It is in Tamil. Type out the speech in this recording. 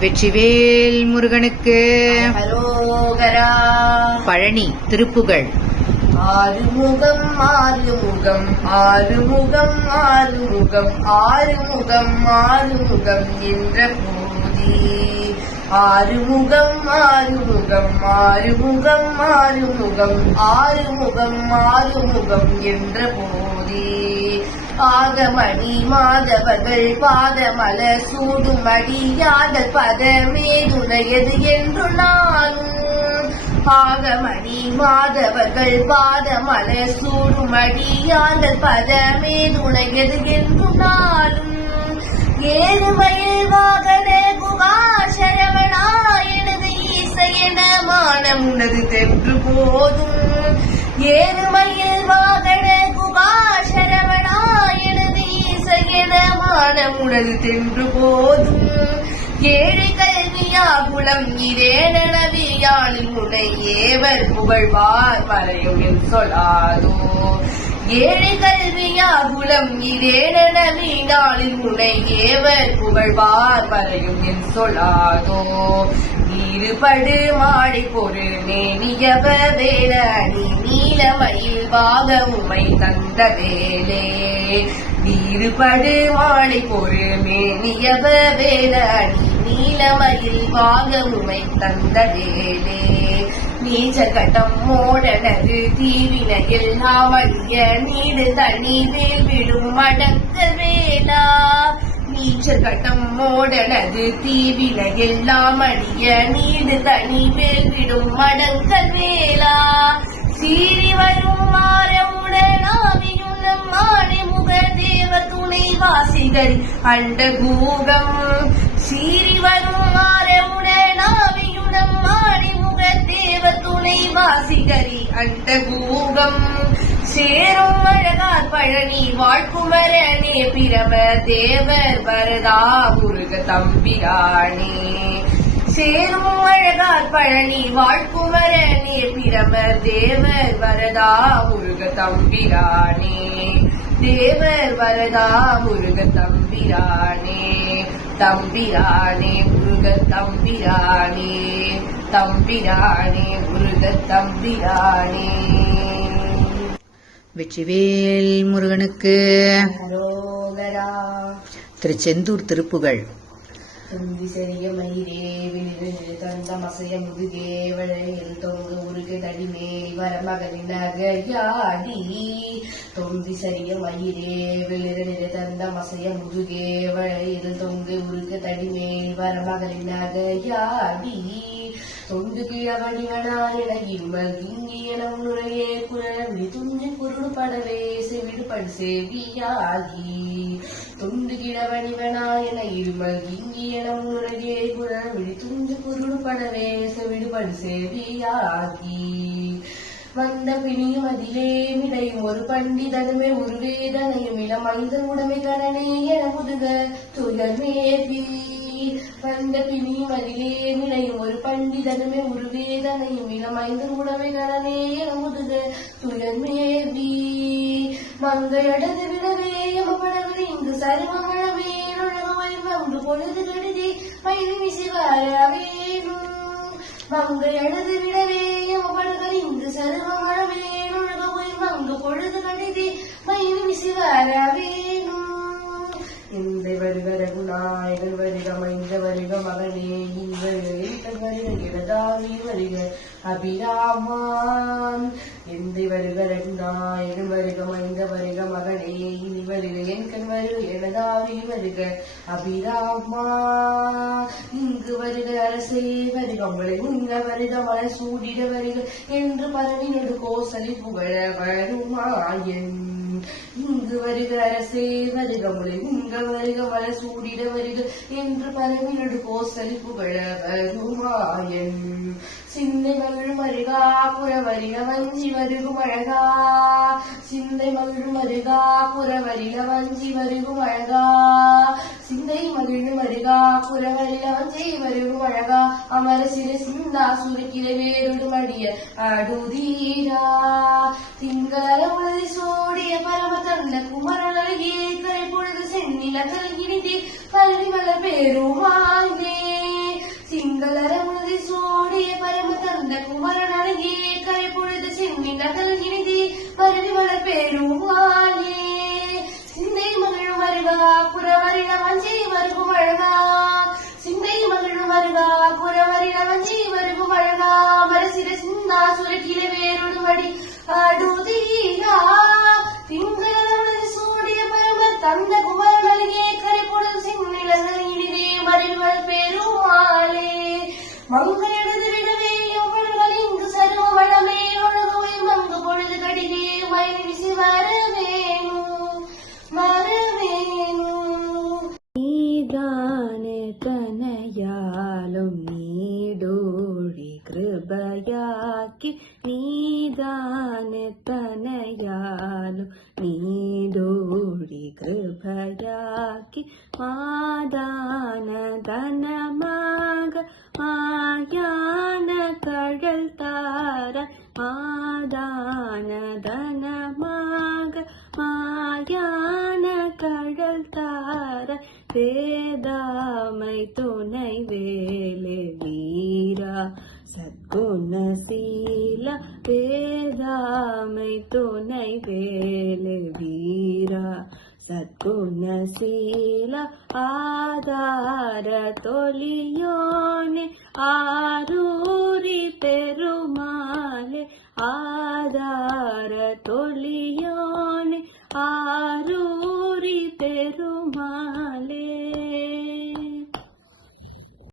வெற்றிவேல் முருகனுக்கு பழனி திருப்புகழ். ஆறுமுகம் ஆறுமுகம் ஆறுமுகம் ஆறுமுகம் ஆறுமுகம் ஆறுமுகம் என்ற போதி ஆறுமுகம் ஆறுமுகம் ஆறுமுகம் ஆறுமுகம் ஆறுமுகம் ஆறுமுகம் என்ற போதி ஆகமணி மாதவர்கள் பாதமல சூடும் அடியாதல் பதமேதுணையது என்று நானும் ஆகமணி மாதவர்கள் பாதமல சூடும் அடியாதல் பதமேதுணையது என்று நாளும் ஏறுமயில் வாகன குகாசரவணா எனது ஈசையன மானம் உனது தென்று போதும் ஏறுமயில் வாகன குகாசரவணா எனது ஈசையன மானம் உனது தென்று போதும் ஏழை கல்வியாகுளம் இரேனவியாளில் முனை ஏவர் புகழ்வார் மறையும் என் சொல்லாதோ ஏழை கல்வியாகுளம் இரேனவியாளில் முனை ஏவர் புகழ்வார் மறையும் என் சொல்லாதோ நீருபடு மாடி பொரு மேனியவ வேல நீ நீலமயில் வாக உமை தந்த வேலே நீருபடு மாடி பொரு மேனியவ வேல நீ நீலமயில் வாக உமை தந்த வேலே நீச்சகட்டம் மோடனது தீவினையில் நாவழிய நீடு தனி வேல் விடும் அடக்க வேலா நீச்சகட்டம் மோடனது தீவினையில் நாமடிய நீடு தனி வேல் விடும் அடக்க வேலா சீறி வரும் மாறவுடனாவியுள்ளம் மாலை முக தேவ துணை வாசிகரி அண்ட கூகம் சீறி வரும் மாறவுடனாவியுள்ளம் மாலை முக தேவ துணை வாசிகரி அண்ட கூகம் சேரும் அழகார் பழனி வாழ்குமரனே பிரம தேவர் வரதா முருக தம்பிரானே சேரும் அழகார் பழனி வாழ்குமரனே பிரம தேவர் வரதா முருக தம்பிரானே தேவர் வரதா முருக தம்பிரானே தம்பிரானே முருக தம்பிரானே தம்பிரானே முருக தம்பிரானே. வெற்றிவேல் முருகனுக்கு திருச்செந்தூர் திருப்புகழ். துந்திசரிய மயிரே விழிரு தந்த மசைய முதுகே வழையில் தொங்கு உருகு தடிமேல் வரமகளின் நகையாடி தொந்திசரிய மயிரே விழிரு தந்த மசைய முதுகே வழையில் தொங்கு உருகு தடிமேல் வரமகளின் நகையாடி தொண்டு கிழவணிவனாரிட இருமல் கிங்கியன முறையே குரவி துஞ்சு குருடுபடவே செவிடுபடு செவியாகி தொண்டு கிழவணிவனாயன இருமல் கிங்கியன முறையே குரவி துஞ்சு குருடுபடவே செவிடுபடு செவியாகி வந்த பிணியும் அதிலே மிடையும் ஒரு பண்டிதனுமே ஒரு வேதனையும் இளம் ஐந்த உடமை கரணே என முதுக துயர்மேபி வந்த பிணியும் அதிலே மிடையும் ஒரு பண்டிதனுமே ஒரு வேதனையும் இளம் ஐந்து உடமை கரணே என முதுக துயர்மேபி மங்கையடது விடவே எமப்படவில்லை இங்கு சருமமழவே நுழகுவை வந்து பொழுது கடுதி மயிலும் சிவாரவேனும் மங்கையடது விடவே எமப்படவில்லை இங்கு சருமமழவே நுழகுவை வந்து பொழுது கடுதி மயிலும் சிவாரவேனும் இந்த வருக ரகுநாயகன் வருக மைந்த வருக மகனே இவர்கள் வருக இடதாவி வருக அபிராமான். எந்த வருக ரகுநாயகன் வருக மைந்த வருக மகனே இனி வருக என் கண் வருக இடதாவி வருக அபிராமா. இங்கு வருக அரசே வருக உங்களை உங்க வருக மலை சூடிட வருக என்று பரவினோடு கோசலி புகழ வருமாயன். இங்கு வருக அரசே வருக முளை உங்க வருக மல சூடிட வருக என்று பரவினோடு கோசலி புகழ வருமாயன். சிந்தை மகிழும் அருகா புறவரில வஞ்சி வருகும் அழகா. சிந்தை மகிழும் அருகா புறவரில வஞ்சி வருகும் அழகா. சிந்தை மகிழும் அருகா புறவரில வஞ்சி வருகும் அழகா. அமர சிறு சிந்தா சுருக்கிற வேறுடும் அடிய அடுதீரா. திங்கள உலகி சோடிய பரம தந்த குமரன் அழகியே கரை பொழுது சென்னில கல்கினிதி கல்வி மலர் பேருமாயே. திங்கள உலகி சோடிய பரம தந்த குமரன் அழகியே கரை பொழுது சென்னில கல்கினிதி கல்வி மலர் பேருமாயே. சிந்தை மகிழும் வருகா புறவரில வஞ்சி வருகும் அழகா. சிந்தை மகிழும் வருகா புறவரில வஞ்சி வருகும் அழகா. மரசிர சிந்தா சுரக்கில வேறுடுமடி அடுதீரா. திங்கள சூடிய பரமர் தந்த குமரனே கரை பொழுது சென்னிலங்கள் இனிதே மறிவள் பெருமாளே. மங்கையெழுது விடவே எவ்வளவுகள் இங்கு சர்வ வளமே ஒழுகுவை மங்கு பொழுது கடிதே மயில் விசி வரவேணும் வரவேணும். நீதானே தனையாலும் நீடோழி கிருபையாக்கி. நீதானே தனையாலும் நீடோழி கிருபையாக்கி. மாதான தனமாக மாயான கடல் தார. மாதான தனமாக மாயான கடல் தார. வேதாமை துணை வேலே வீரா சத்குணசீல. வேதாமை துணை வேலே வீரா சத்குணசீல. ஆதார தொலிய